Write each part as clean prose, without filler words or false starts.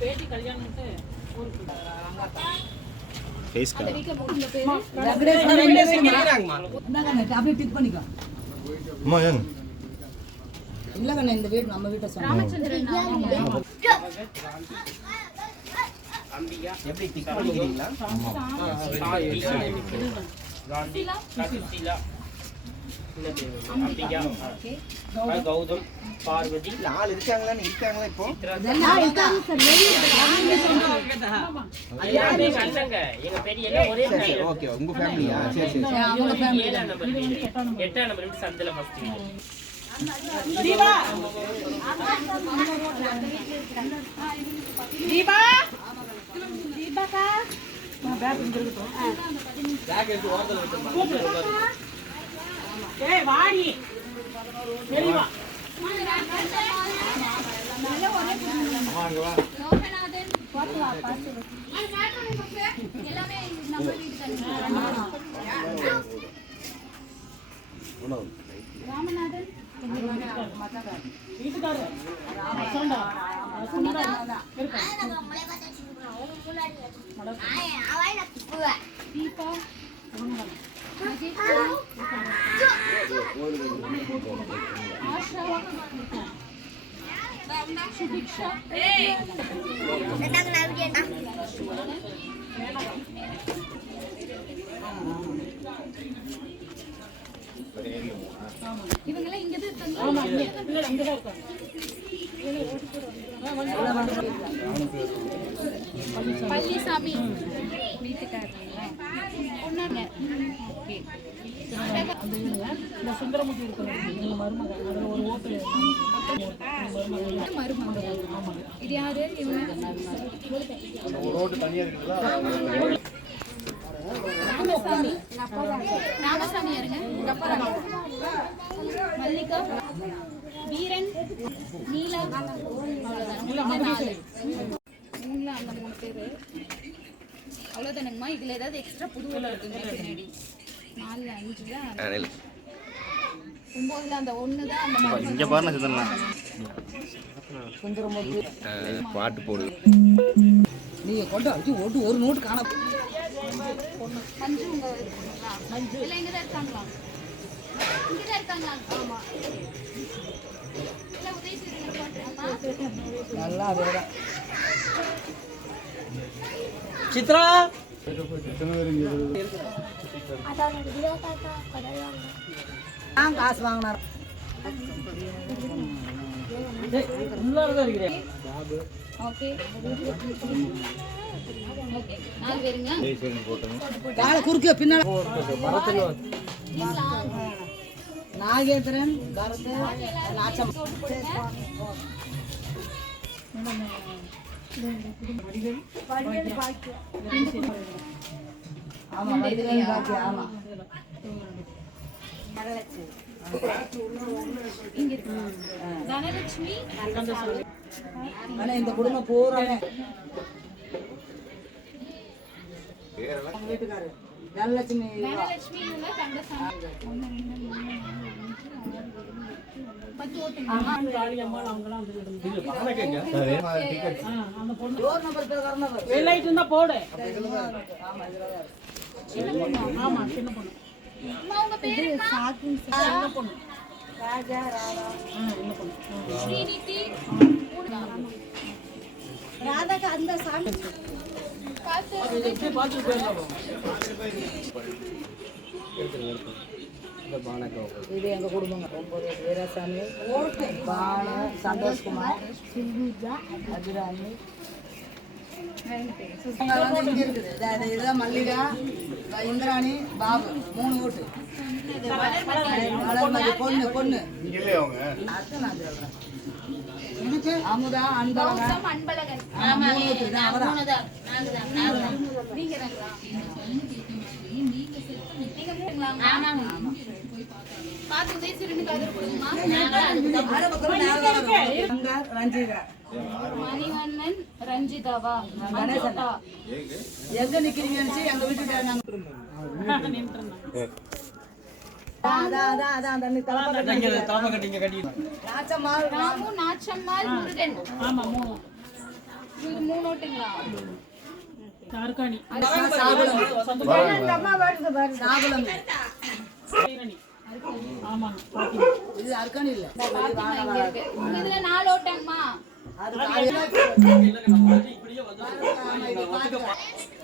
பேட்டி கல்யாணம்ட்டு face card அப்படியே tick பண்ணிக்கோ. அம்மா ஏன் இல்ல கண்ணே இந்த வீடு நம்ம வீட்டை சொன்னா ராமச்சந்திரன் அம்பிகா எப்படி டிக் பண்ணிக்கிறீங்களா? ராண்டிலா சுசிலா அம்பிகா கௌதம் பார்வதி ஆள் இருக்காங்களா இப்போ அண்ணங்க எங்க பெரிய எல்லாம் ஒரே ஓகே உங்க ஃபேமிலியா? சரி சரி அவங்க ஃபேமிலி 8ஆம் நம்பர் சந்தில ஃபர்ஸ்ட் தீபா தீபா தீபாக்கா பேக் இங்க இருக்கட்டும். பேக் எடுத்து ஓரத்துல வச்சிருங்க. ஏய் வாடி தெளிவா வாங்க வா. லோகநாதன் எல்லாமே நம்ம வீட்டுக்கு ராமநாதன் வீட்டுக்காரர் தீபா ஆஷா சுபிக்ஷா இவங்கெல்லாம் இங்க தான் இருக்காங்க. பள்ளிசாமி வீட்டுக்காரங்களா ஒன்னாங்க. ஓகே இந்த சுந்தரமுகி இருக்கிற மருமக அதில் ஒரு ஓட்டு மருமக. இது யாரு? இவங்க ராமசாமி. ராமசாமி யாருங்க? மல்லிகா, வீரன், நீலா. அவ்வளோதான் 4. மூணுல அந்த 3 பேரு அவ்வளோதானுங்கம்மா. இதுல ஏதாவது எக்ஸ்ட்ரா புதுவில் இருக்குங்க பின்னாடி 4 5 தான். 9ல அந்த 1 தான் அந்த மாதிரி. இங்க பாருங்க சிதறலாம் பாட்டு போடு நீங்க கொண்டு அடிச்சு ஓட்டு ஒரு நோட்டு காண. மஞ்சு உங்க மஞ்சு இல்லை இங்கே தான் இருக்காங்களா? இங்கே தான் இருக்காங்களா? ஆமா. இல்லை உதவி செய்யுங்க. நல்லா அதேதான். சித்ரா காசு வாங்கினார். உள்ளாரதான் இருக்கிறேன். ஓகே ஓகே 4 பேருங்க. காலை குறுக்க பின்னால நீங்களா? நாகேந்திரன் கருத்து நாச்சம் ஆமா வடிவேல் பாக்கி. ஆமா இங்க இருக்கு தனலட்சுமி. ஆனா இந்த குடும்பம் பூராமே வீட்டுக்காரு தனலட்சுமி. தனலட்சுமி இவங்க கந்தசாமி. 1 2 3 4 5 6 10 காளியம்மாள் அவங்களாம் அந்த பொண்ணு டோர் நம்பர் பேர் வரணும். வெள்ளைட்டு இருந்தா போடு. ஆமா இதுல ஆமா சின்ன பொண்ணு. அம்மா உங்க பேரு சின்ன பொண்ணு ராஜா ராதா சின்ன பொண்ணு ஸ்ரீநிதி. ராதாக்கு அந்த சாமி பார்த்து எப்படி பார்த்துட்டு போயிடலாம். இது எங்க குடும்பங்க. 9 வீராசாமி, பானு, சந்தோஷ்குமார், அஜிராணி. இதுதான் மல்லிகா, இந்திராணி, பாபு. 3 ஓட்டு. வளர்மதி பொண்ணு பொண்ணு அதான் நான் சொல்றேன். அமுதா அன்பழகன். அன்பழகன். ஆமா 3 ஓட்டு தான் அவதான். நீங்க தாங்களா? நீங்க மூணுங்களா? பார்த்து உதவி சிறுமி கதிர் கொடுங்கம்மா. ரஞ்சிதா மணிவண்ணன் ரஞ்சிதாவா? அஞ்சோட்டா. எங்க நிக்கிறீங்கன்னு எங்க வீட்டுக்கு நாங்க தலைமை கட்டிங்க கட்டி ராமு நாச்சம்மாள் முருகன். ஆமா 3 இது 3 ஓட்டுங்களா? தார்காணி சாகுலம் ஆமாங்க இது அர்க்காணி இல்ல பாத்திமா இங்க இருக்கு. இதுல 4 ஓட்டங்கம்மா. அது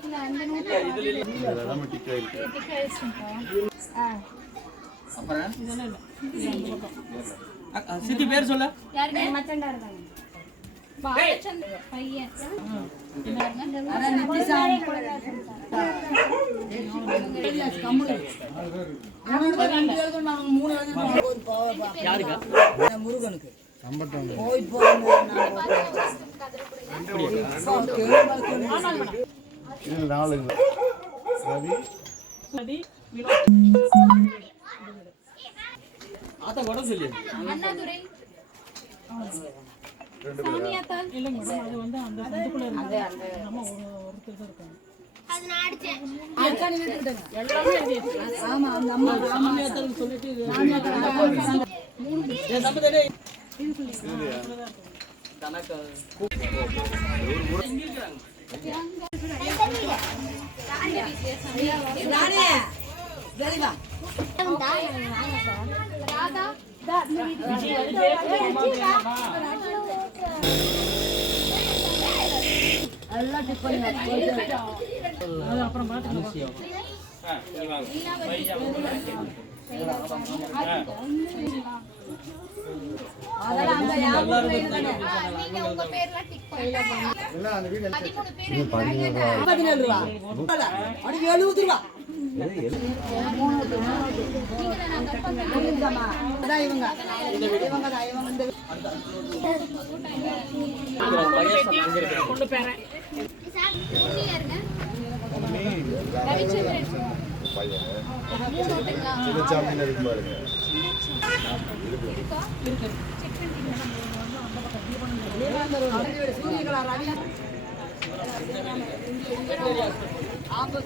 இல்ல அந்த நோட்டு டிக் ஆயிடுச்சுப்பா. அப்புறம் இதெல்லாம் இல்லை சித்தி பேர் சொல்ல யாருங்க? மச்சண்டா இருக்காங்க. பாலச்சந்திர பையன். அதான் நித்திசாமி கம்முனு அவனுக்கு 2 எழுதணும் நான் 3 எழுதணும் யாருக்கா முருகனுக்கு போயிட்டு போறேன் சரி ஆத்தா கூட சொல்லி அண்ணாதுரை சாமியாத்தால் இல்லைங்க மேடம் அது வந்து அந்த சந்துக்குள்ள இருக்கு நம்ம ஒருத்தர் தான் இருக்காங்க அர்க்காணி விட்டுட்டேங்க எல்லாமே எழுதியாச்சு ஆமா அந்த அம்மா சாமியாத்தல்னு சொல்லிட்டு இது என் தம்பி தானே தனக்கு யாரே சரிவா ராதா எல்லாம் டிக் பண்ணி அது அப்புறம் பார்த்துக்கலாம் அதெல்லாம் அந்த யாரும் நீங்க உங்க பேர்லாம் டிக் பண்ணிடுங்க. 13 பேர் 17 ரூபா அடி 70 ரூபா நீங்க நான் கட் பண்ணேன். இந்தாம்மா அதான் இவங்க தான் இவங்க இந்த கொண்டு போறேன் பொண்ணு யாருங்க? ரவிச்சந்திரன். 3 ஓட்டுங்களா? இருக்கா? செக் பண்ணிட்டீங்களா? சூரியகலா ரவி உங்க